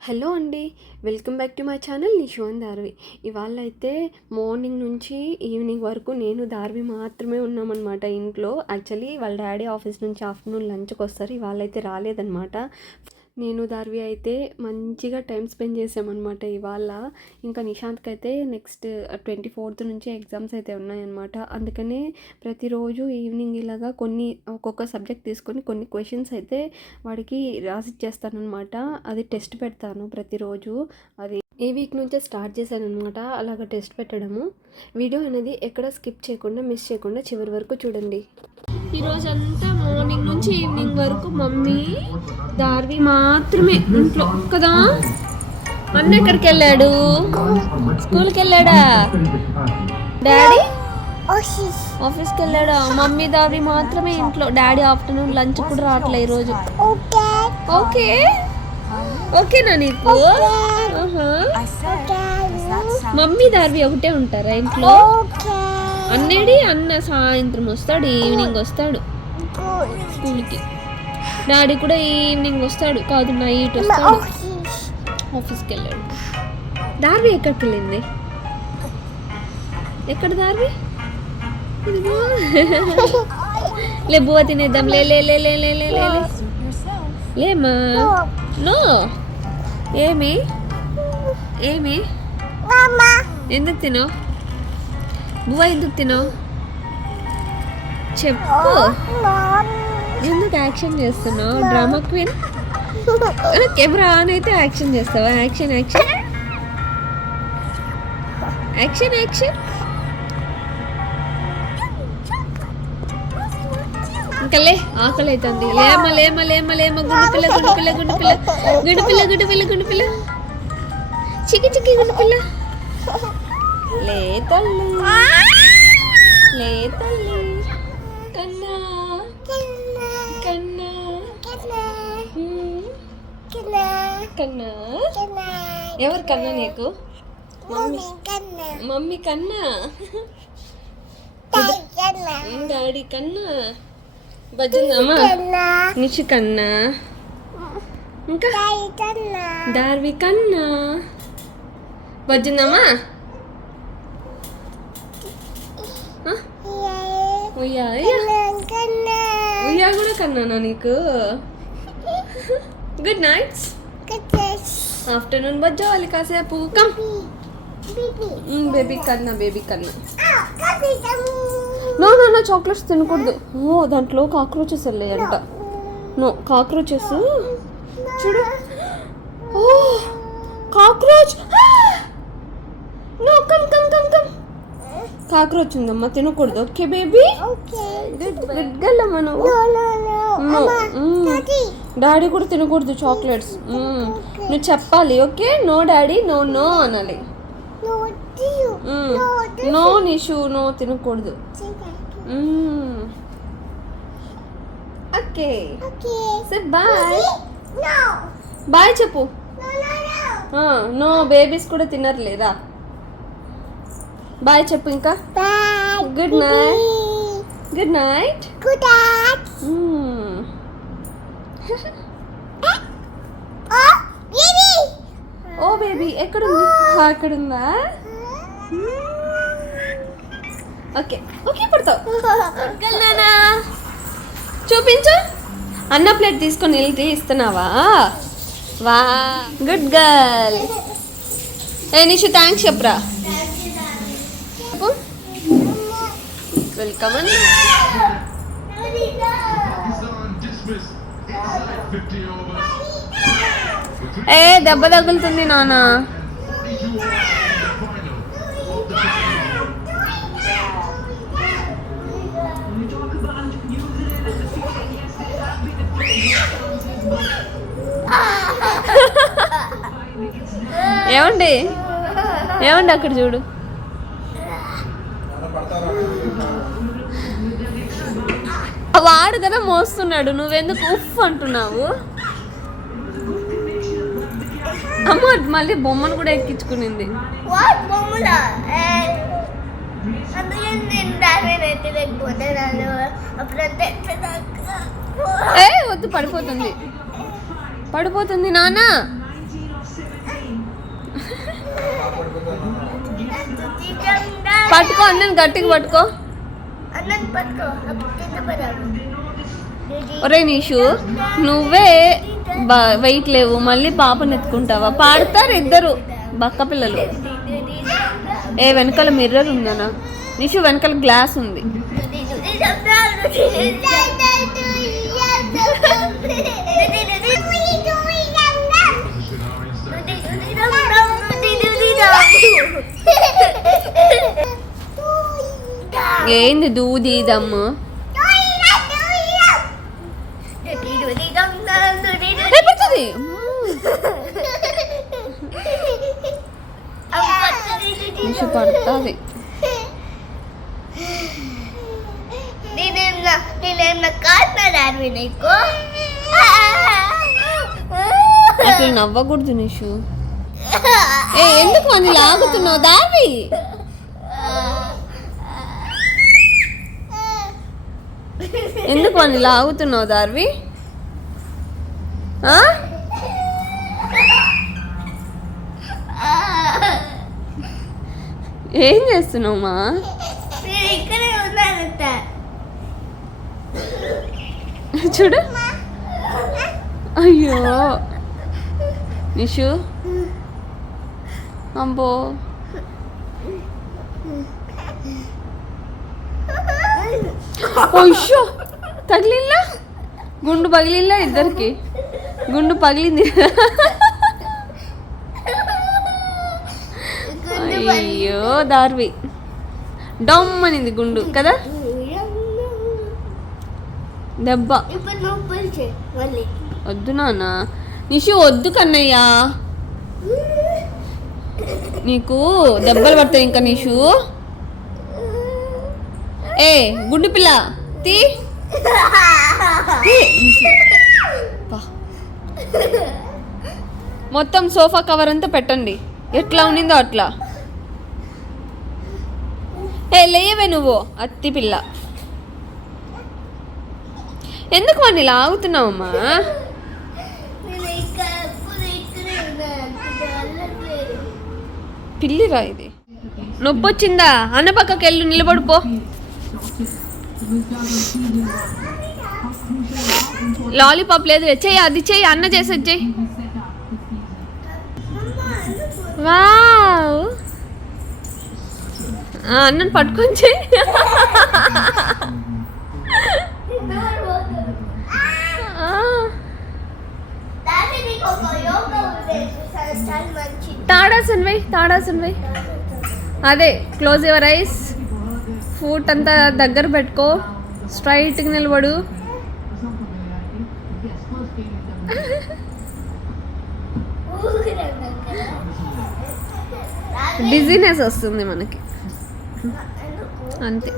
Hello అండి welcome back to my channel నిషోన్ దార్వి. ఇవాళ అయితే మార్నింగ్ నుంచి ఈవినింగ్ వరకు నేను దార్వి మాత్రమే ఉన్నామన్నమాట ఇంట్లో. యాక్చువల్లీ వాళ్ళ డాడీ ఆఫీస్ నుంచి ఆఫ్టర్నూన్ లంచ్కి వస్తారు ఇవాళ అయితే రాలేదన్నమాట. నేను దార్వి అయితే మంచిగా టైం స్పెండ్ చేసామన్నమాట ఇవాళ. ఇంకా నిశాంత్కి అయితే నెక్స్ట్ ట్వంటీ ఫోర్త్ నుంచి ఎగ్జామ్స్ అయితే ఉన్నాయన్నమాట. అందుకనే ప్రతిరోజు ఈవినింగ్ ఇలాగా కొన్ని ఒక్కొక్క సబ్జెక్ట్ తీసుకొని కొన్ని క్వశ్చన్స్ అయితే వాడికి రాసిచ్చేస్తానమాట అది టెస్ట్ పెడతాను ప్రతిరోజు. అది ఈ వీక్ నుంచే స్టార్ట్ చేశాను అనమాట అలాగ టెస్ట్ పెట్టడము. వీడియో అనేది ఎక్కడ స్కిప్ చేయకుండా మిస్ చేయకుండా చివరి వరకు చూడండి. ఈరోజు అంతా మార్నింగ్ నుంచి ఈవినింగ్ వరకు మమ్మీ దార్వి మాత్రమే ఇంట్లో. కదా? అన్న ఎక్కడికి వెళ్ళాడు స్కూల్కి వెళ్ళాడా డాడీ? ఆఫీస్కి వెళ్ళాడా మమ్మీ దార్వి మాత్రమే ఇంట్లో. డాడీ ఆఫ్టర్నూన్ లంచ్ కూడా రావట్లే ఈరోజు. ఓకే. ఓకేనా నీకు. మమ్మీ దార్వి ఒకటే ఉంటారా ఇంట్లో? అన్నేడి అన్న సాయంత్రం వస్తాడు ఈవినింగ్ వస్తాడు. స్కూల్కి. డాడీ కూడా ఈవినింగ్ వస్తాడు కాదు నైట్ వస్తాడు. ఆఫీస్కి వెళ్ళాడు. దార్వి ఎక్కడికి వెళ్ళింది? ఎక్కడ దార్వి. లే బువ్వ తినేద్దాం. లే లే లే లే లే లే లే. లేమా నో. ఏమి? ఏమి? ఎందుకు తినవు? నువ్వు ఎందుకు తినవు చెప్పు. ఎందుకు యాక్షన్ చేస్తున్నావు? Drama queen? కెమెరా ఆన్ అయితే యాక్షన్ చేస్తావా? Action action. Action action. ఇంకా లే ఆకలి అవుతుంది లేమ లేమ లేమ లేమ గుండు పిల్ల గుండు పిల్ల గుండు పిల్ల. గుండు పిల్ల గుండు పిల్ల గుండు పిల్ల. చికి చికి గుండు పిల్ల. లే తల్లి. లే తల్లి. కన్నా. కన్నా. హ్మ్. కన్నా. ఎవరు కన్నా నీకు? మమ్మీ కన్నా. డాడీ కన్నా. బజ్జుందమ్మా నిషి కన్నా. ఇంకా? దార్వి కన్నా. బజ్జుందమ్మా ఆ? ఉయ్యా ఉయ్యా. కూడా కన్నానా నీకు? గుడ్ నైట్స్ ఆఫ్టర్నూన్ బజ్జావాలి కాసేపు. కమ్ బేబీ కన్నా బేబీ కన్నా. నో నో నో చాక్లెట్స్ తినకూడదు. ఓ దాంట్లో కాక్రోచెస్ వెళ్ళాయంట. No cockroaches. చూడు. ఓ cockroach. No come come come come cockroach ఉందమ్మా తినకూడదు ఓకే బేబీ గల్లమ్మ నువ్వు. Mm. డాడీ కూడా తినకూడదు చాక్లెట్స్ నువ్వు చెప్పాలి okay no daddy no no అనాలి. నో నిషు నో తినకూడదు. ఓకే బాయ్ బాయ్ చెప్పు. నో బేబీస్ కూడా తినరు లేదా? బాయ్ చెప్పు ఇంకా. Good night good night oh baby ఎక్కడుంది? ఆ, ఎక్కడుందా? ఓకే ఓకే పడతావు. నానా చూపించు. అన్న ప్లేట్ తీసుకొని వెళ్ళి ఇస్తున్నావా? వా గుడ్ గర్ల్ ఏ నిషు థ్యాంక్స్ చెప్పరా? వెల్కమ్ అన్న ఏ దెబ్బ తగులుతుంది నాన్న. ఏమండి? ఏమండి అక్కడ చూడు? వాడు కదా మోస్తున్నాడు నువ్వెందుకు ఉఫ్ అంటున్నావు? అమ్మ మళ్ళీ బొమ్మను కూడా ఎక్కించుకునింది. ఏ వద్దు పడిపోతుంది. పడిపోతుంది నాన్న. పట్టుకో అన్నని గట్టిగా పట్టుకో అన్నం పట్టుకో అప్పుడు కింద పడాలి ఒరే నీషు నువ్వే వెయిట్ లేవు మళ్ళీ పాపని ఎత్తుకుంటావా పాడతారు ఇద్దరు బక్క పిల్లలు ఏ వెనకాల మిర్రర్ ఉందనా నిషు వెనకాల గ్లాస్ ఉంది ఏంది దూది దమ్ము పడుతుంది. నిషు పడుతుంది అసలు నవ్వకూడదు నిషు. ఏ ఎందుకు అని లాగుతున్నావు దావి? ఎందుకు అని లాగుతున్నావు దార్వి? ఏం చేస్తున్నావు మా? చూడు. అయ్యో. నిషు. అబ్బో. అయ్యో తగిలిల్లా గుండు పగిలిల్లా ఇద్దరికి? గుండు పగిలింది. అయ్యో దార్వి. డమ్ అనింది గుండు కదా? దెబ్బ. వద్దు నాన్న. నిషు వద్దు కన్నయ్యా. నీకు దెబ్బలు పడతాయి ఇంకా నిషు. ఏ గుండు పిల్ల. తీ. మొత్తం సోఫా కవర్ అంతా పెట్టండి. ఎట్లా ఉన్నిందో అట్లా. ఏ లేయవే నువ్వు అత్తి పిల్ల. ఎందుకు వాడిని లాగుతున్నావమ్మా ఆగుతున్నావమ్మా? పిల్లిరా ఇది. నొప్పి వచ్చిందా అన్న పక్కకి వెళ్ళి నిలబడిపో లాలీపాప్ లేదు చెయ్యి అది చెయ్యి అన్న చేసేది చెయ్యి. వావ్. ఆ, పట్టుకొని చెయ్యి. ఆ, తాడాసన్ వై తాడాసన్ వై. అదే క్లోజ్ యువర్ ఐస్. ఫూట్ అంతా దగ్గర పెట్టుకో. స్ట్రైట్గా నిలబడు. డిజీనెస్ వస్తుంది మనకి. అంతే.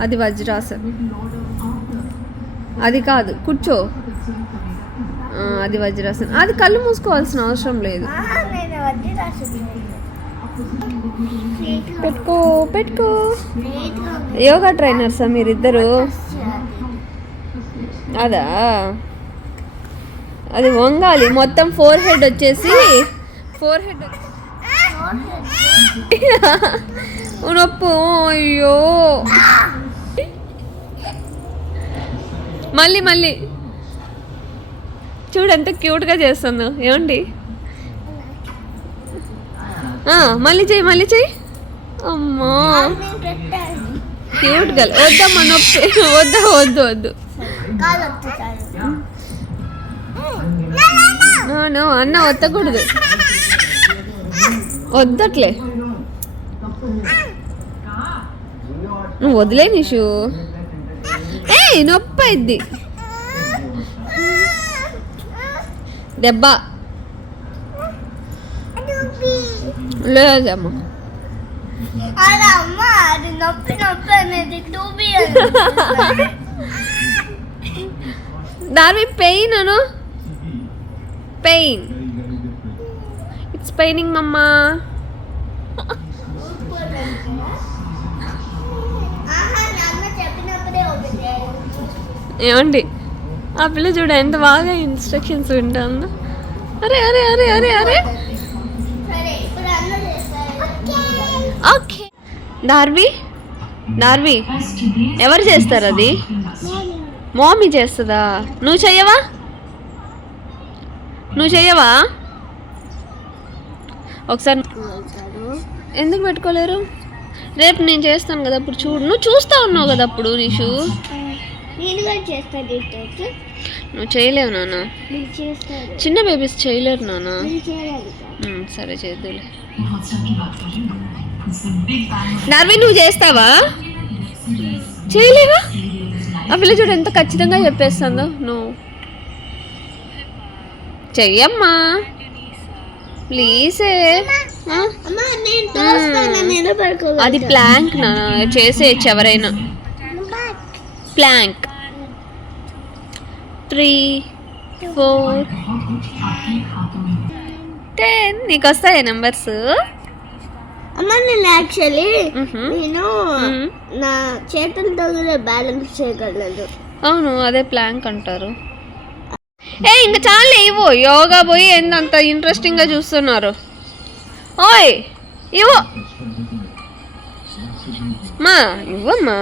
అది వజ్రాసన్. అది కాదు కూర్చో. అది వజ్రాసన్. అది కళ్ళు మూసుకోవాల్సిన అవసరం లేదు. పెట్టుకో పెట్టుకో. యోగా ట్రైనర్సా మీరిద్దరు? అదా? అది వంగాలి. మొత్తం ఫోర్ హెడ్ వచ్చేసి ఫోర్ హెడ్ నొప్పు అయ్యో. మళ్ళీ మళ్ళీ. చూడు ఎంత క్యూట్గా చేస్తుందో. ఏమండి? మళ్ళీ చెయ్యి మళ్ళీ చెయ్యి. అమ్మా. క్యూట్ గల్ వద్దమ్మా నొప్పి. వద్దు వద్దు వద్దు. నో, అన్న వద్దకూడదు వద్దట్లే. నువ్వు వదిలే నిషు. ఏ నొప్పి అయింది దెబ్బ. లేదమ్మా అలా అమ్మ అది నొప్పి నొప్పి అనేది టూబీ దాని పెయిన్ అను పెయిన్ ఇట్స్ పెయినింగ్ మమ్మా ఏమండి? ఆ పిల్ల చూడ ఎంత బాగా ఇన్స్ట్రక్షన్స్ వింటుందో. అరే అరే అరే అరే అరే సరే ఇప్పుడు అందరూ చేస్తారు ఓకే డార్వి డార్వి ఎవరు చేస్తారు అది? మామీ చేస్తుందా? నువ్వు చెయ్యవా? నువ్వు చెయ్యవా? ఒకసారి ఎందుకు పెట్టుకోలేరు? రేపు నేను చేస్తాను కదా అప్పుడు చూడు. నువ్వు చూస్తా ఉన్నావు కదా అప్పుడు నిషు. నువ్వు చేయలేవు నాన్న. చిన్న బేబీస్ చేయలేరు నాన్న. సరే చేద్దులే. నర్వి నువ్వు చేస్తావా? చేయలేవా? ఆ పిల్ల చూడు ఎంత ఖచ్చితంగా చెప్పేస్తుందో. నువ్వు చెయ్యమ్మా. ప్లీజే. అది ప్లాంక్ నా. చేసేయచ్చు ఎవరైనా. ప్లాంక్. Three four ten. నీకు వస్తాయా నెంబర్స్? అమ్మ నేను యాక్చువల్లీ నేను. నా చేతులతో కూడా బ్యాలెన్స్ చేయగలను అవును అదే ప్లాంక్ అంటారు. ఏ ఇంకా చాలు ఇవ్వు. యోగా పోయి ఏందంత ఇంట్రెస్టింగ్గా చూస్తున్నారు? ఓయ్ ఇవ్వు. మా ఇవ్వమ్మా.